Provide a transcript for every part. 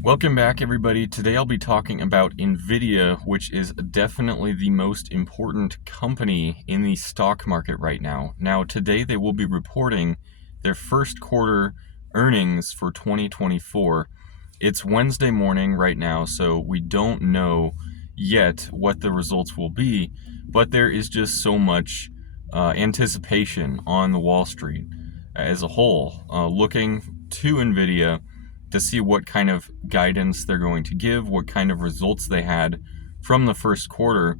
Welcome back, everybody. Today I'll be talking about Nvidia, which is definitely the most important company in the stock market right now. Now, today they will be reporting their first quarter earnings for 2024. It's Wednesday morning right now, so we don't know yet what the results will be, but there is just so much anticipation on the Wall Street as a whole, looking to Nvidia to see what kind of guidance they're going to give, what kind of results they had from the first quarter.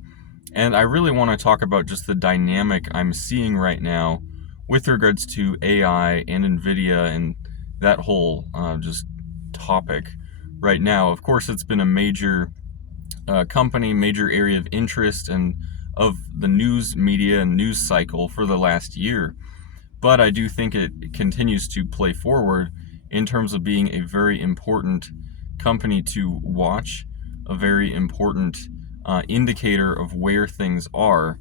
And I really want to talk about just the dynamic I'm seeing right now with regards to AI and NVIDIA and that whole just topic right now. Of course, it's been a major company, major area of interest and of the news media and news cycle for the last year. But I do think it continues to play forward in terms of being a very important company to watch, a very important indicator of where things are.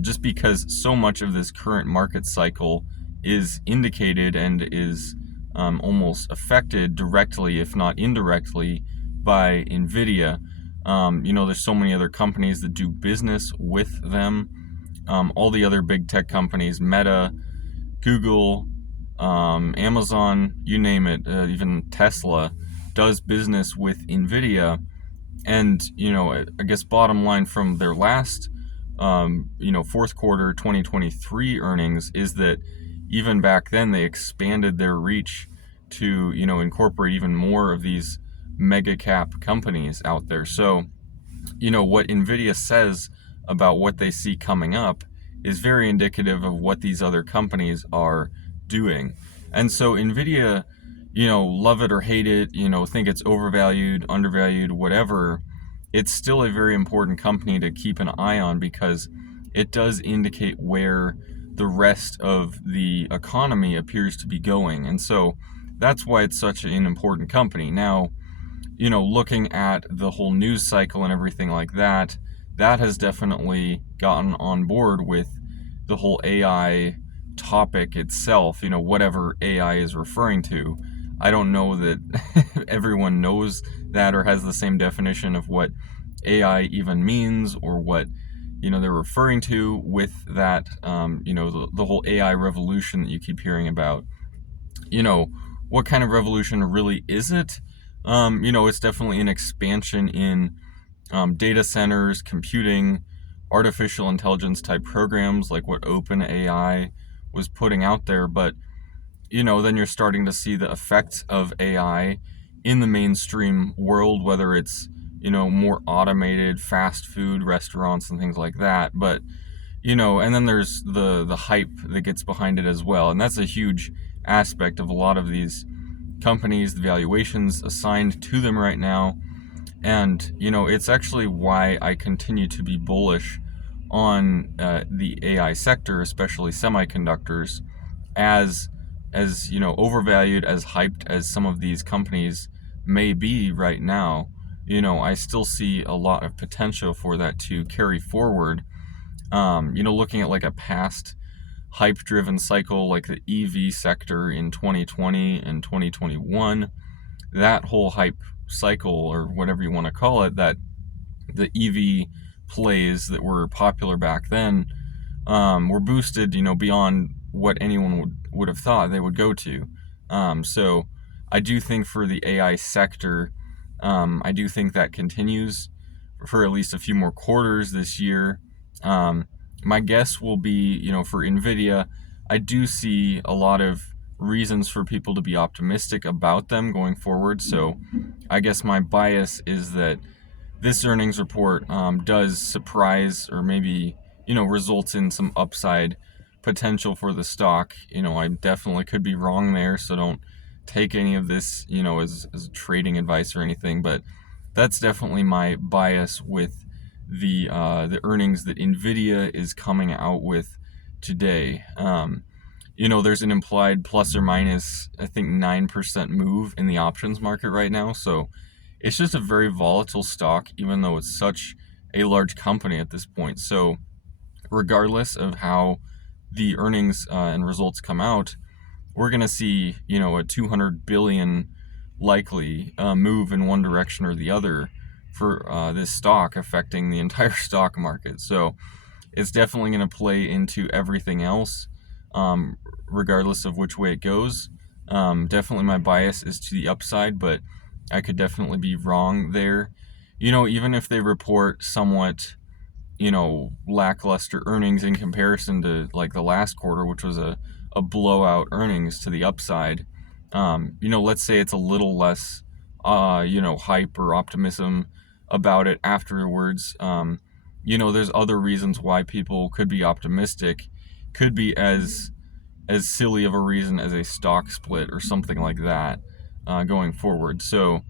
Just because so much of this current market cycle is indicated and is almost affected directly, if not indirectly, by Nvidia. There's so many other companies that do business with them. All the other big tech companies, Meta, Google, Amazon, you name it, even Tesla does business with Nvidia. And, I guess bottom line from their last, fourth quarter 2023 earnings is that even back then they expanded their reach to, incorporate even more of these mega cap companies out there. So, what Nvidia says about what they see coming up is very indicative of what these other companies are doing. And so Nvidia, love it or hate it, think it's overvalued, undervalued, whatever, it's still a very important company to keep an eye on because it does indicate where the rest of the economy appears to be going. And so that's why it's such an important company. Now, looking at the whole news cycle and everything like that, that has definitely gotten on board with the whole AI topic itself, whatever AI is referring to. I don't know that everyone knows that or has the same definition of what AI even means or what, they're referring to with that, the whole AI revolution that you keep hearing about. What kind of revolution really is it? It's definitely an expansion in data centers, computing, artificial intelligence type programs like what OpenAI was putting out there. But, then you're starting to see the effects of AI in the mainstream world, whether it's, more automated fast food restaurants and things like that. But, and then there's the hype that gets behind it as well. And that's a huge aspect of a lot of these companies, the valuations assigned to them right now. And, it's actually why I continue to be bullish on the AI sector, especially semiconductors, as overvalued, as hyped as some of these companies may be right now. I still see a lot of potential for that to carry forward. Looking at like a past hype-driven cycle like the EV sector in 2020 and 2021, that whole hype cycle, or whatever you want to call it, that the EV plays that were popular back then were boosted, beyond what anyone would have thought they would go to. So I do think for the AI sector, I do think that continues for at least a few more quarters this year. My guess will be, for Nvidia, I do see a lot of reasons for people to be optimistic about them going forward. So I guess my bias is that this earnings report does surprise or maybe, results in some upside potential for the stock. I definitely could be wrong there, so don't take any of this, as trading advice or anything. But that's definitely my bias with the earnings that Nvidia is coming out with today. There's an implied plus or minus, I think, 9% move in the options market right now. So it's just a very volatile stock, even though it's such a large company at this point. So regardless of how the earnings and results come out, we're going to see, a 200 billion likely move in one direction or the other for this stock, affecting the entire stock market. So it's definitely going to play into everything else, regardless of which way it goes. Definitely my bias is to the upside, but I could definitely be wrong there. Even if they report somewhat, lackluster earnings in comparison to like the last quarter, which was a blowout earnings to the upside. Let's say it's a little less, hype or optimism about it afterwards. There's other reasons why people could be optimistic, could be as silly of a reason as a stock split or something like that, going forward. So,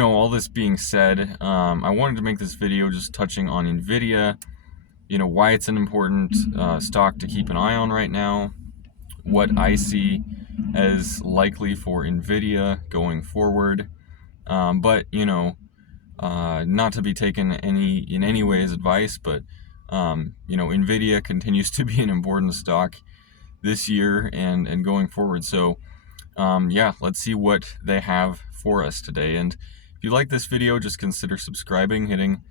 all this being said, I wanted to make this video just touching on Nvidia, why it's an important stock to keep an eye on right now, what I see as likely for Nvidia going forward. But not to be taken in any way as advice, but Nvidia continues to be an important stock this year and going forward. So let's see what they have for us today. And if you like this video, just consider subscribing, hitting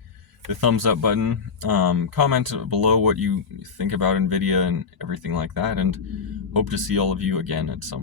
the thumbs up button, comment below what you think about Nvidia and everything like that, and hope to see all of you again at some point.